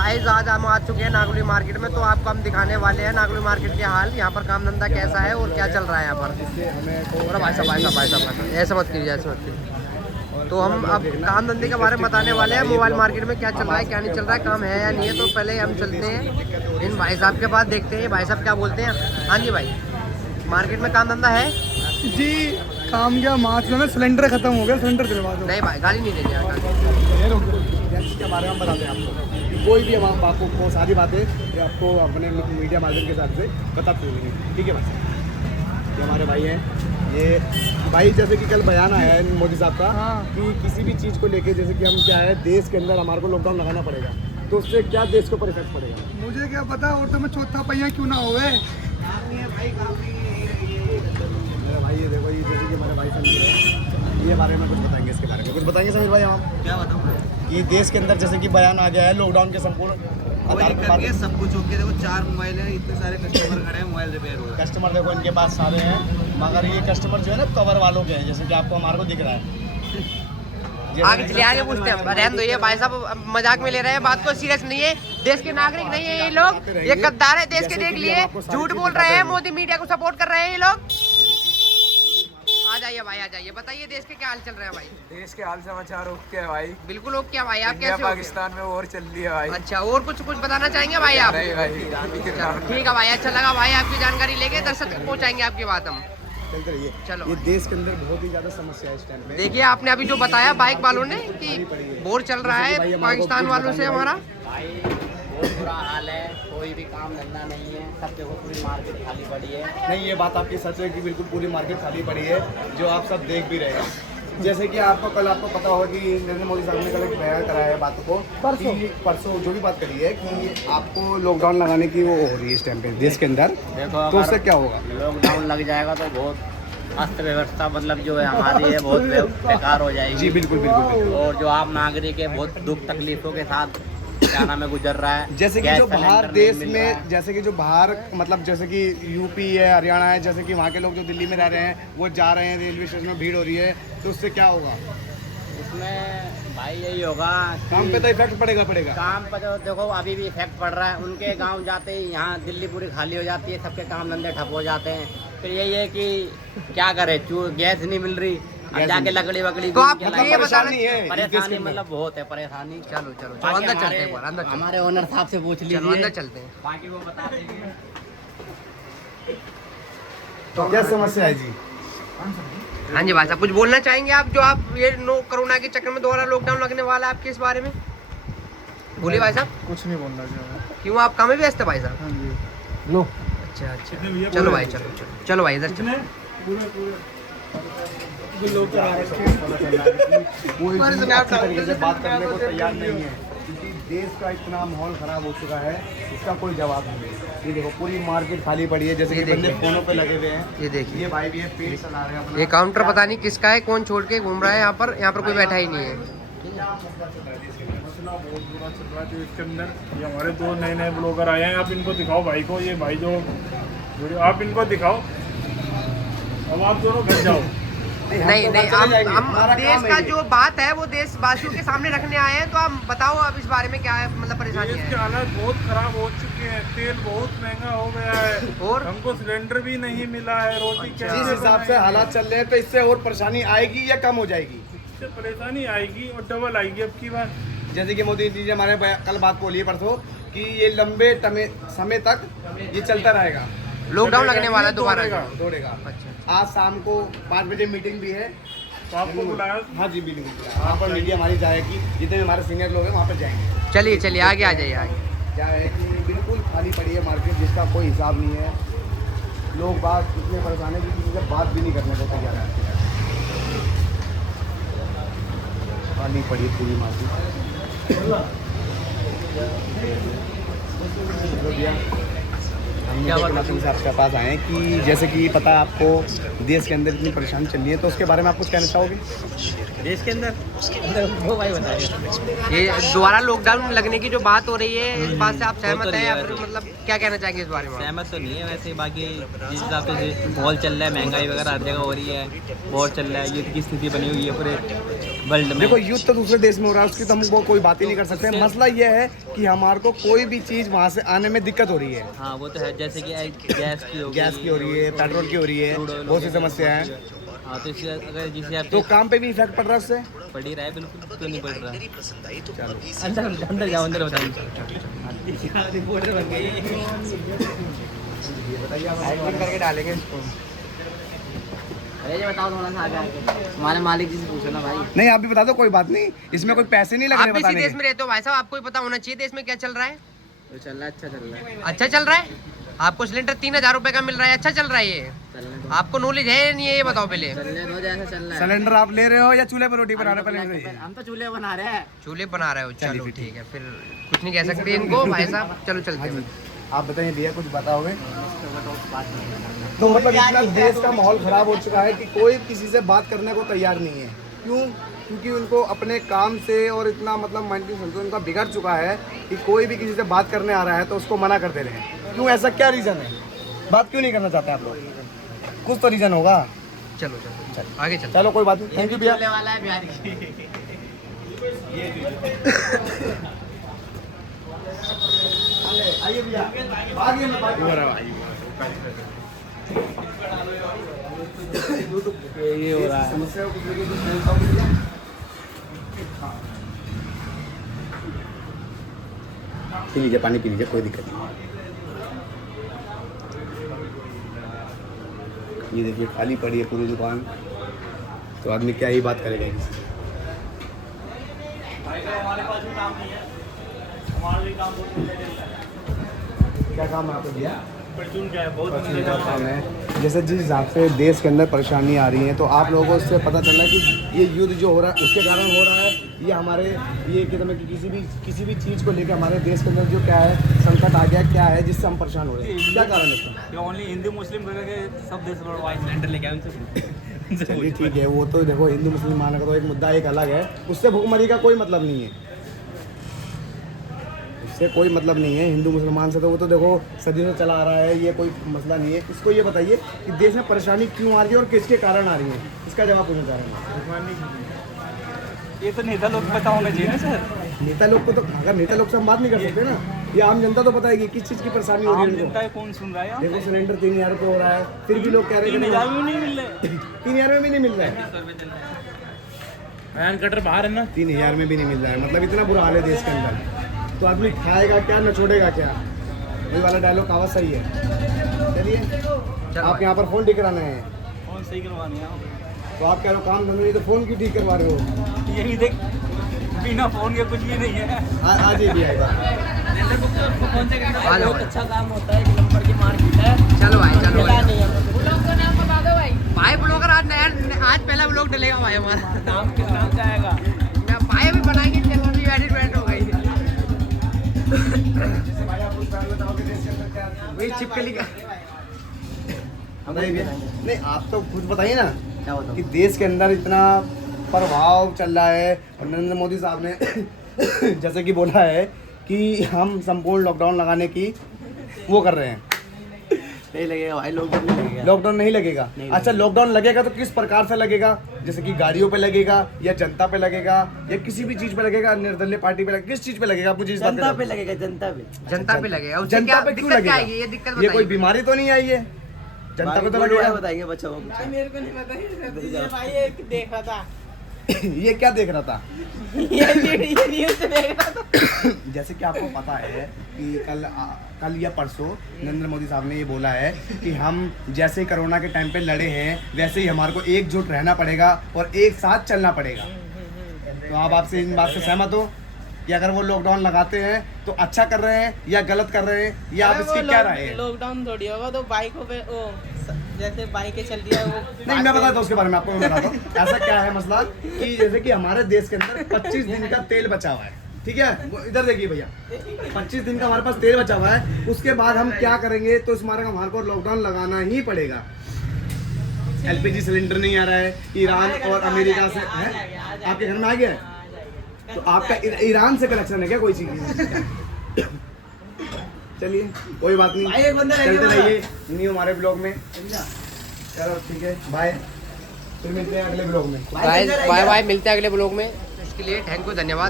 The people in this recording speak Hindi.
गाइस आज हम आ चुके हैं नागुली मार्केट में, तो आपको हम दिखाने वाले हैं नागुली मार्केट के हाल, यहाँ पर काम धंधा कैसा है और क्या चल रहा है यहाँ पर। और भाई साहब ऐसा मत कीजिए। तो हम अब काम धंधे के बारे में बताने वाले हैं, मोबाइल मार्केट में क्या चल रहा है क्या नहीं चल रहा है, काम है या नहीं है। तो पहले हम चलते हैं इन भाई साहब के पास, देखते हैं भाई साहब क्या बोलते हैं। हाँ जी भाई, मार्केट में काम धंधा है जी। काम क्या मार्च में सिलेंडर खत्म हो गया, सिलेंडर दिलवा दो। नहीं भाई, गाली नहीं देनी यार। के बारे में बताते हैं आपको, कोई भी हम आपको सारी बातें आपको अपने मीडिया माध्यम के हिसाब से बताते हैं, ठीक है भाई। ये हमारे भाई हैं, ये भाई जैसे कि कल बयान आया है मोदी साहब का कि किसी भी चीज़ को लेके जैसे कि हम क्या है देश के अंदर हमारे को लॉकडाउन लगाना पड़ेगा, तो उससे क्या देश के ऊपर इफेक्ट पड़ेगा मुझे क्या पता, और तो मैं चौथा पहिया क्यों ना हो गए। भाई ये देखो, ये जैसे कि हमारे भाई समझे ये बारे में कुछ बताएंगे, इसके बारे में कुछ बताएंगे समीर भाई। हम क्या बताऊँ कि देश के अंदर जैसे कि बयान आ गया है लॉकडाउन के संपूर्ण करके सब कुछ हो गया। देखो 4 मोबाइल हैं, इतने सारे कस्टमर खड़े हैं, मोबाइल रिपेयर हो रहा है। कस्टमर देखो इनके पास सारे हैं, मगर ये कस्टमर जो है ना कवर वालों के हैं, जैसे कि आपको हमारे को दिख रहा है। आगे चलिए, आगे पूछते हैं। रहने दो, ये भाई साहब मजाक में ले रहे हैं बात को, सीरियस नहीं है। देश के नागरिक नहीं है ये लोग, ये गद्दार है देश के, देख लिए झूठ बोल रहे हैं, मोदी मीडिया को सपोर्ट कर रहे हैं ये लोग। आ जाइए भाई, आ जाइए, बताइए देश के क्या हाल चल रहे हैं भाई। देश के हाल समाचार ओके है भाई। बिल्कुल ओके है भाई। आप इंडिया कैसे हो? पाकिस्तान में वॉर चल रही है भाई। अच्छा, और कुछ बताना चाहेंगे भाई आप? नहीं भाई, ठीक है भाई, अच्छा लगा भाई आपकी जानकारी लेके, दर्शक तक पहुंचाएंगे आपकी बात हम। चलते रहिए। चलो। ये देश के अंदर बहुत ही ज़्यादा समस्या है इस टाइम पे। देखिए आपने अभी जो बताया बाइक वालों ने कि बोर चल रहा है पाकिस्तान वालों से हमारा। भाई बहुत बुरा हाल है, कोई भी काम धंधा नहीं है, सब देखो पूरी मार्केट खाली पड़ी है। नहीं, ये बात आपकी सच है कि बिल्कुल पूरी मार्केट खाली पड़ी है, जो आप सब देख भी रहे हैं। जैसे कि आपको कल आपको पता होगा कि नरेंद्र मोदी साहब ने कल एक बयान कराया है बातों को, परसों जो भी बात करी है कि आपको लॉकडाउन लगाने की वो हो रही है इस टाइम पे देश के अंदर, देखो तो उससे क्या होगा? लॉकडाउन लग जाएगा तो बहुत अर्थव्यवस्था मतलब जो है हमारी है बहुत बेकार हो जाएगी। जी बिल्कुल बिल्कुल। और जो आम नागरिक है बहुत दुख तकलीफों के साथ क्या नाम है गुजर रहा है। जैसे कि जो बाहर देश में, जैसे कि जो बाहर मतलब जैसे कि यूपी है, हरियाणा है, जैसे कि वहाँ के लोग जो दिल्ली में रह रहे हैं वो जा रहे हैं, रेलवे स्टेशन में भीड़ हो रही है, तो उससे क्या होगा? उसमें भाई यही होगा, काम पे तो इफेक्ट पड़ेगा। काम पर तो देखो अभी भी इफेक्ट पड़ रहा है। उनके गांव जाते ही यहाँ दिल्ली पूरी खाली हो जाती है, सबके काम धंधे ठप हो जाते हैं। फिर यही है कि क्या करे, गैस नहीं मिल रही, अब जाके लकड़ी वकड़ी तो आप ये परेशानी है, परेशानी मतलब बहुत है परेशानी। चलो अंदर चलते हैं, अंदर चलते हमारे ओनर साहब से पूछ हैं, लीजिए, अंदर चलते हैं। बाकी वो बता देंगे। तो क्या समस्या है जी? हाँ जी भाई साहब, कुछ बोलना चाहेंगे आप, जो आप ये कोरोना के चक्कर में दोबारा लॉकडाउन लगने वाला है, आपके इस बारे में बोलिए भाई साहब। कुछ नहीं बोलना चाहिए। क्यों, आप काम में व्यस्त है भाई साहब? हाँ जी। लो अच्छा, चलो भाई, चलो भाई इधर चलो। कोई भी अच्छी तरीके से बात करने को तैयार नहीं है, क्योंकि देश का इतना माहौल खराब हो चुका है, इसका कोई जवाब नहीं है। ये देखो पूरी मार्केट खाली पड़ी है, जैसे कि बंदे फोनों पे लगे हुए हैं। ये देखिए, ये भाई भी है, पेड़ चला रहे हैं अपना। ये काउंटर पता नहीं किसका है, कौन छोड़ के घूम रहा है यहाँ पर कोई बैठा ही नहीं है। मसला बहुत बुरा चल रहा है इसके अंदर। ये हमारे 2 नए ब्लॉगर आए हैं, आप इनको दिखाओ भाई को, ये भाई जो आप इनको दिखाओ, अब आप दोनों घर जाओ। नहीं, हम देश का जो बात है वो देशवासियों के सामने रखने आए हैं, तो आप बताओ अब इस बारे में क्या है, मतलब परेशानी देश है। के हालात बहुत खराब हो चुके हैं, तेल बहुत महंगा हो गया है और हमको सिलेंडर भी नहीं मिला है, रोटी जिस हिसाब से हालात चल रहे हैं, तो इससे और परेशानी आएगी या कम हो जाएगी? इससे परेशानी आएगी और डबल आएगी अब की बार। जैसे कि मोदी जी ने हमारे कल बात बोली है परसों कि ये लंबे समय तक ये चलता रहेगा, लॉकडाउन लगने वाला है दोबारा। दौड़ेगा। अच्छा, आज शाम को 5 बजे मीटिंग भी है, तो आपको बुलाया? हाँ जी मीटिंग वहाँ पर मीडिया हमारी जाएगी, जितने भी हमारे सीनियर लोग हैं वहाँ पर जाएंगे। चलिए आगे आ जाइए आगे। क्या है कि बिल्कुल खाली पड़ी है मार्केट, जिसका कोई हिसाब नहीं है। लोग बात इतने परेशान है कि किसी से बात भी नहीं करने को तैयार है। खाली पड़ी है पूरी मार्केट। हम आपके पास आए हैं कि जैसे कि पता है आपको देश के अंदर इतनी परेशानी चल रही है, तो उसके बारे में आप कुछ कहना चाहोगे? देश के अंदर वो भाई बताइए। ये दोबारा लॉकडाउन लगने की जो बात हो रही है, इस बात से आप सहमत हैं या फिर मतलब क्या कहना चाहेंगे इस बारे में? सहमत तो नहीं है वैसे, बाकी जिस हिसाब से माहौल चल रहा है, महंगाई वगैरह हर जगह हो रही है, वॉर चल रहा है, युद्ध की स्थिति बनी हुई है पूरे वर्ल्ड में। देखो युद्ध तो दूसरे देश में हो रहा है, उसकी तो हम वो कोई बात ही नहीं कर सकते। मसला ये है कि हमारे को कोई भी चीज़ वहाँ से आने में दिक्कत हो रही है। हाँ वो तो है, जैसे कि गैस की हो रही है, पेट्रोल की हो रही है, बहुत सी समस्या है। हाँ तो इसलिए अगर जिसे आप तो काम पे भी इफेक्ट पड़ रहा है उससे। पड़ ही रहा है, बिल्कुल क्यों नहीं पड़ रहा। चलो अंदर अंदर जाओ, अंदर बताइए। करके डालेंगे इसको। अरे ये बताओ थोड़ा सा आगे आके हमारे मालिक जी से पूछो ना भाई। नहीं आप भी बता दो, कोई बात नहीं, इसमें कोई पैसे नहीं लग आप रहे भी इसी बताने देश के। में रहते हो भाई साहब, आपको ही पता होना चाहिए देश में क्या चल रहा है। तो चल रहा है, अच्छा चल रहा है। अच्छा चल रहा है, आपको सिलेंडर 3000 रुपए का मिल रहा है, अच्छा चल रहा है ये। चलने दो, आपको नॉलेज है नहीं है ये बताओ पहले। चलने दो जैसा चल रहा है। सिलेंडर आप ले रहे हो या चूल्हे पर रोटी बना रहे हो पहले से? हम तो चूल्हे बना रहे हैं। चूल्हे बना रहे हो, चलिए चलो फिर ठीक है, फिर कुछ नहीं कह सकते इनको भाई साहब, चलो चलते हैं। आप बताइए भैया, कुछ बताओगे? तो मतलब इतना देश का माहौल खराब हो चुका है कि कोई किसी से बात करने को तैयार नहीं है। क्यों? क्योंकि उनको अपने काम से और इतना मतलब मेंटल संतुलन उनका बिगड़ चुका है कि कोई भी किसी से बात करने आ रहा है तो उसको मना कर दे रहे हैं। क्यों, ऐसा क्या रीज़न है? बात क्यों नहीं करना चाहते आप लोग? कुछ तो रीज़न होगा। चलो चलो आगे चलो। चलो कोई बात नहीं, थैंक यू भैया। चूल्हे वाला है बिहारी। आइए भैया, आगे मैं बात कर रहा हूँ। ये हो रहा है। समस्या को कुछ लेके कुछ बोलता हूँ भैया। पी लीजिए, पानी पी लीजिए, कोई दिक्कत नहीं। ये देखिए खाली पड़ी है पूरी दुकान, तो आदमी क्या ही बात करेगा किसी से। क्या काम है आपको भैया? परचून का काम है। जैसे जिस हिसाब से देश के अंदर परेशानी आ रही है, तो आप लोगों को इससे पता चल रहा है कि ये युद्ध जो हो रहा है उसके कारण हो रहा है, ये हमारे ये कहते हैं कि किसी भी चीज़ को लेकर हमारे देश के अंदर जो क्या है संकट आ गया, क्या है जिससे हम परेशान हो रहे हैं, क्या कारण है इसका? ये ओनली हिंदू मुस्लिम करके सब देश वाइज सिलेंडर लेके आए उनसे। चलिए ठीक है, वो तो देखो हिंदू मुसलमान का तो एक मुद्दा एक अलग है, उससे भूखमरी का कोई मतलब नहीं है, उससे कोई मतलब नहीं है। हिंदू मुसलमान से तो वो तो देखो सदियों से चला आ रहा है, ये कोई मसला नहीं है। इसको ये बताइए कि देश में परेशानी क्यों आ रही है और किसके कारण आ रही है, इसका जवाब पूछना चाह रहे हैं। ये तो नेता लोग पता होना चाहिए ना सर। नेता लोग को तो अगर नेता लोग से हम बात नहीं कर सकते ना, ये आम जनता तो बताएगी किस चीज़ की परेशानी हो आम रही है जनता उनको। कौन सुन रहा है यार? देखो सिलेंडर 3000 रुपये हो रहा है, फिर भी लोग कह रहे हैं 3000 भी नहीं मिल रहे। 3000 में भी नहीं मिल रहा है, बयान कटर बाहर है ना। 3000 में भी नहीं मिल रहा है, मतलब इतना बुरा हाल है देश के अंदर। तो आदमी खाएगा क्या, न छोड़ेगा क्या? वही वाला डायलॉग कहावत सही है। चलिए आप यहाँ पर फ़ोन ठीक कराना है, कौन सही करवाने हैं? तो आप कह रहे हो काम धंधे नहीं, तो फ़ोन क्यों ठीक करवा रहे हो? ये भी देख, बिना फोन के कुछ भी नहीं है। आज ही भी आएगा। कौन से आ जाओ भाई। अच्छा काम होता है, एक नंबर की मार्केट है। चलो भाई चलो भाई। नहीं है भाई ब्लॉगर आज पहला ब्लॉग डलेगा भाई हमारा। नाम किस नाम से आएगा? भाई अभी बनाएंगे, चलो अभी एडिट हो गई। वही चिपकली का। नहीं आप तो कुछ बताइए ना क्या बताऊं? कि देश के अंदर इतना प्रभाव चल रहा है और नरेंद्र मोदी साहब ने जैसे कि बोला है कि हम संपूर्ण लॉकडाउन लगाने की वो कर रहे हैं। नहीं लगेगा भाई, लॉकडाउन नहीं लगेगा। लॉकडाउन नहीं लगेगा? अच्छा लॉकडाउन लगेगा तो किस प्रकार से लगेगा? जैसे कि गाड़ियों पे लगेगा या जनता पे लगेगा या किसी भी चीज पे लगेगा, निर्दलीय पार्टी पे लगेगा, किस चीज पे लगेगा? आप मुझे इस बात जनता पे पे लगेगा, जनता पे। जनता पे लगेगा, उससे जनता क्या पे क्यों दिक्कत क्या लगेगा? आएगी? ये दिक्कत ये कोई बताइए। बीमारी तो नहीं आई है? जनता को तो बोलो, लगेगा। बताएंगे बच्चों को। मेरे को नहीं पता भाई, एक देख रहा था। ये क्या देख रहा था? ये न्यूज़ से देख रहा था। जैसे कि आपको पता है कि कल या परसों नरेंद्र मोदी साहब ने ये बोला है कि हम जैसे कोरोना के टाइम पे लड़े हैं वैसे ही हमारे को एकजुट रहना पड़ेगा और एक साथ चलना पड़ेगा। तो आप आपसे इन बात से सहमत हो कि अगर वो लॉकडाउन लगाते हैं तो अच्छा कर रहे हैं या गलत कर रहे हैं, या आप इसकी क्या राय है? लॉकडाउन थोड़ी होगा, तो बाइकों पे जैसे बाइकें चल रही है वो नहीं मैं बताता हूँ उसके बारे में आपको, मैं बताता हूँ। ऐसा क्या है मसला कि जैसे कि हमारे देश के अंदर 25 दिन का तेल बचा हुआ है, ठीक है? वो इधर देखिए भैया, 25 दिन का हमारे पास तेल बचा हुआ है। उसके बाद हम क्या करेंगे? तो इस हमारे को लॉकडाउन लगाना ही पड़ेगा। एलपीजी सिलेंडर नहीं आ रहा है, ईरान और अमेरिका से है, आपके घर में आ गया है? तो आपका ईरान से कनेक्शन है क्या कोई चीज? चलिए कोई बात नहीं, चलते रहिए न्यू हमारे ब्लॉग में। चलो ठीक है, बाय। फिर मिलते हैं अगले ब्लॉग में। बाय बाय, मिलते हैं अगले ब्लॉग में। इसके लिए थैंक यू, धन्यवाद।